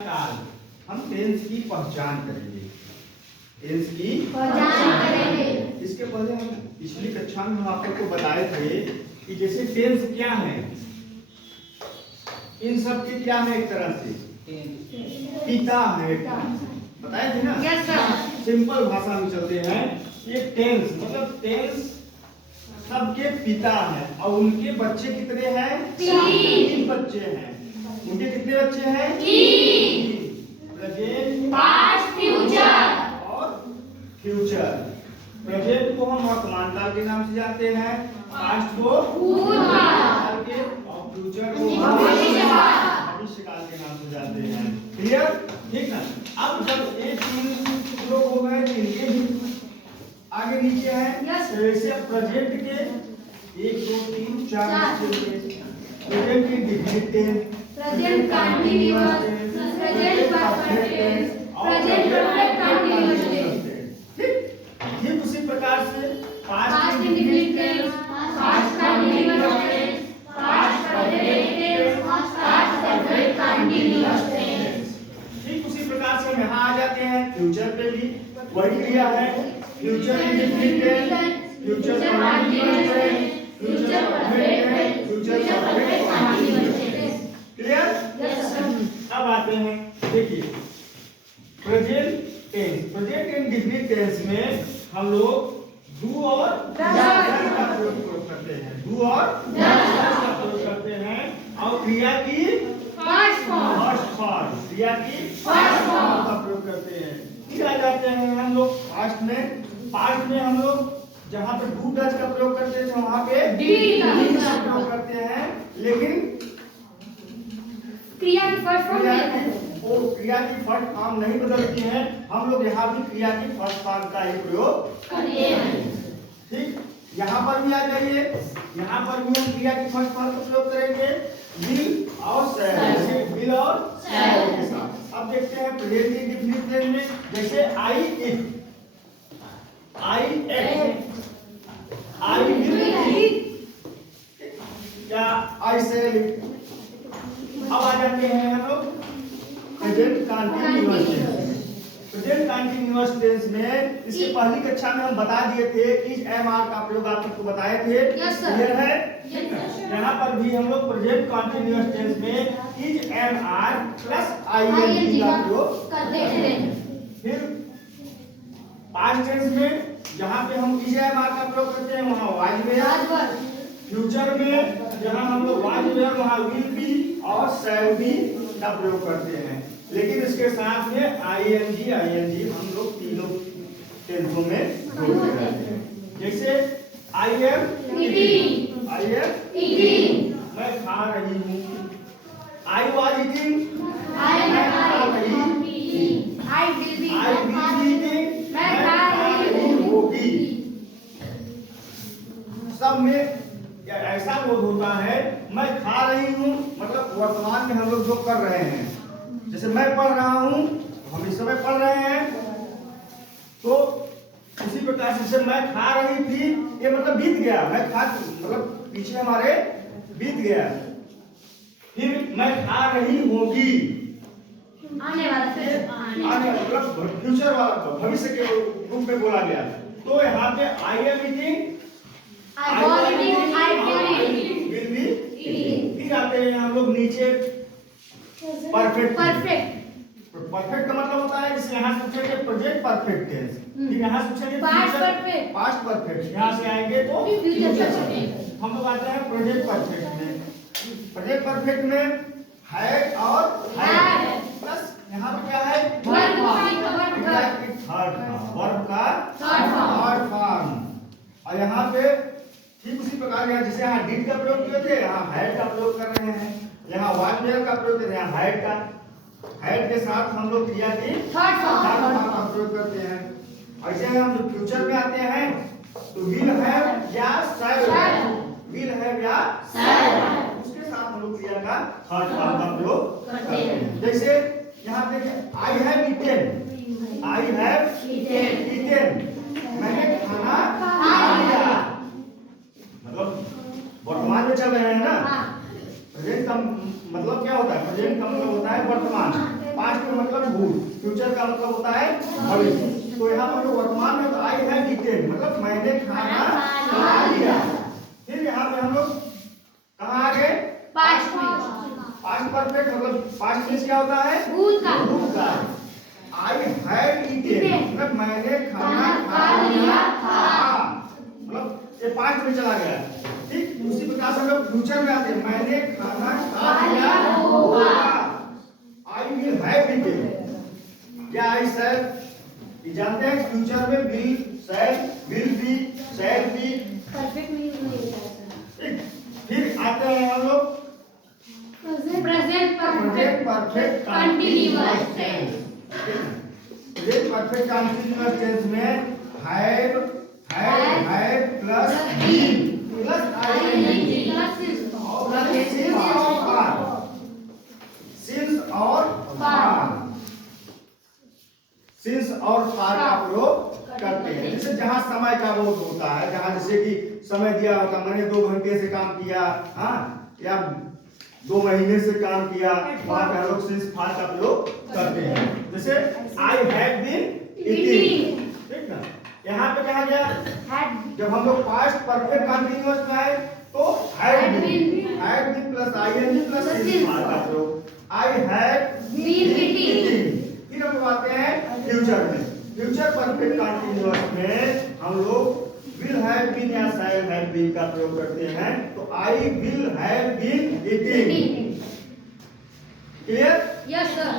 हम टेंस की पहचान करेंगे। टेंस की पहचान करेंगे। इसके पहले हम पिछली कक्षा में हम आप लोग को बताए थे कि जैसे टेंस क्या है, इन सब के क्या है, एक तरह से पिता है, बताए थे ना। Yes sir. सिंपल भाषा में चलते हैं। ये टेंस मतलब टेंस सबके पिता है और उनके बच्चे कितने हैं? तीन बच्चे हैं। उनके कितने बच्चे हैं? प्रेजेंट, पास्ट, फ्यूचर और फ्यूचर। प्रेजेंट को हम वर्तमान काल के नाम से जानते हैं, पास्ट को भूतकाल के, और फ्यूचर को भविष्य काल के नाम से जानते हैं। क्लियर? ठीक ना। अब जब ये तीन लोग हो गए, इनके भी आगे नीचे है। जैसे प्रेजेंट के 1 2 3 4 present indefinite tense, present continuous, present perfect tense, present perfect continuous tense. ठीक उसी प्रकार से past indefinite tense, past continuous tense, past perfect tense, past perfect continuous tense. ठीक उसी प्रकार से हम यहाँ आ जाते हैं। फ्यूचर पे भी वही क्रिया है। Future indefinite tense, future continuous tense, future perfect tense, future perfect continuous tense. Clear? Yes sir. अब आते हैं, देखिए present tense, present indefinite tense में हम लोग डू और डज का प्रयोग करते हैं। डू और डज का प्रयोग करते हैं और क्रिया की फर्स्ट फॉर्म, क्रिया की फर्स्ट फॉर्म का प्रयोग करते हैं। फिर आ जाते हैं हम लोग पास्ट में। पास्ट में हम लोग जहाँ पे डू डज का प्रयोग करते थे वहाँ पे did का प्रयोग करते हैं, लेकिन क्रिया की फर्स्ट फॉर्म क्रिया की फर्स्ट फॉर्म नहीं बदलती है। हम लोग यहाँ भी क्रिया की फर्स्ट फॉर्म का ही प्रयोग करते हैं। ठीक, यहाँ पर भी आ जाइए। यहाँ पर भी हम क्रिया की फर्स्ट फॉर्म का प्रयोग करेंगे, विल और शैल, विल और शैल के साथ। अब देखते हैं प्रेजेंट इंडेफिनिट टेंस में, जैसे I if, I act, I will, या आई सेल। अब आ जाते हैं हम लोग present continuous tense. Present continuous tense में इससे पहली कक्षा में हम बता दिए थे, इज एम आर का प्रयोग आप सबको बताए थे। Yes sir. क्लियर है? यहाँ पर भी हम लोग प्रेजेंट कंटीन्यूअस टेंस में is am are plus ING का प्रयोग करते हैं। फिर पास्ट टेंस में जहाँ पे हम इज एम आर का प्रयोग करते हैं वहाँ वाज वेयर। फ्यूचर में जहाँ हम लोग वाज वेयर वहाँ विल बी और शैल बी का प्रयोग करते हैं। लेकिन इसके साथ में आईएनजी हम लोग तीनों टेंसों में जोड़ते रहते हैं। जैसे I am eating, I am eating, मैं खा रही हूँ। I was eating, I am मैं खा रही eating, I will be eating, मैं खा रही होगी। सब में ऐसा बोध होता है, मैं खा रही हूँ मतलब वर्तमान में हम लोग जो कर रहे हैं। जैसे मैं पढ़ रहा हूँ, हम इस समय पढ़ रहे हैं, तो उसी प्रकार से जैसे मैं खा रही थी, ये मतलब बीत गया। मैं खा मतलब पीछे हमारे बीत गया। फिर मैं खा रही होगी, आने वाला आगे मतलब फ्यूचर वाला भविष्य के रूप में बोला गया। तो यहाँ पे I am eating, I was eating, I will will be eating. फिर आते हैं हम लोग नीचे परफेक्ट। परफेक्ट का मतलब होता है जैसे यहाँ से पूछेंगे प्रेजेंट परफेक्ट टेंस, फिर यहाँ से पूछेंगे पास्ट परफेक्ट, पास्ट परफेक्ट, यहाँ से आएंगे तो फ्यूचर परफेक्ट। हम लोग आते हैं प्रेजेंट परफेक्ट में। प्रेजेंट परफेक्ट में हैड और हैड प्लस यहाँ पे क्या है वर्ब का थर्ड फॉर्म। और यहाँ पे ठीक उसी प्रकार यहाँ जैसे यहाँ डिड का प्रयोग किए थे, यहाँ हैड का प्रयोग कर रहे हैं। यहाँ वाज वेयर का प्रयोग करते हैं, यहाँ हैड का, हैड के साथ हम लोग क्रिया की थर्ड फॉर्म का प्रयोग करते हैं। ऐसे हम जो फ्यूचर में आते हैं तो विल हैव या शैल, विल हैव या शैल, उसके साथ हम लोग क्रिया का थर्ड फॉर्म का प्रयोग करते हैं। जैसे यहाँ देखिए I have eaten, I have eaten, मैंने खाना खा लिया। मतलब वर्तमान में चल रहे हैं ना। प्रेजेंट का मतलब क्या होता है? प्रेजेंट का मतलब होता है वर्तमान। पास्ट फ्यूचर का मतलब होता है भविष्य। तो यहाँ पर जो वर्तमान में तो आई हैव ईटेन मतलब मैंने खाना खा लिया। फिर यहाँ पे हम लोग कहाँ आ गए? पास्ट में पास्ट परफेक्ट मतलब पास्ट टेंस क्या होता है? भूतकाल। आई हैड ईटेन मतलब मैंने खाना खा लिया था, मतलब ये पास्ट में चला गया। ठीक उसी प्रकार से हम लोग फ्यूचर में आते हैं, मैंने खाना खा लिया होगा। आई विल हैव ईटेन या आई शैल। ये जानते हैं फ्यूचर में will, shall, will be perfect में यूज नहीं होता है ठीक। फिर आते हैं हम लोग present perfect continuous tense. Present perfect continuous tense में have plus been plus ING since और फार का प्रयोग करते हैं। जैसे जहां समय का बोध होता है, जहां जैसे कि समय दिया होता, मैंने 2 घंटे से काम किया, हाँ, या 2 महीने से काम किया, वहां पे हम लोग सिंस फार का प्रयोग करते हैं। जैसे आई हैव बीन ईटिंग, ठीक ना। यहाँ पे कहा गया जब हम लोग पास्ट परफेक्ट कंटीन्यूअस में आए तो had been plus ING plus since for का प्रयोग। I have been eating. फिर हम आते हैं फ्यूचर में। फ्यूचर परफेक्ट कंटीन्यूअस में हम लोग विल हैव बीन या शैल हैव बीन का प्रयोग करते हैं। तो I will have been eating. Clear? Yes sir.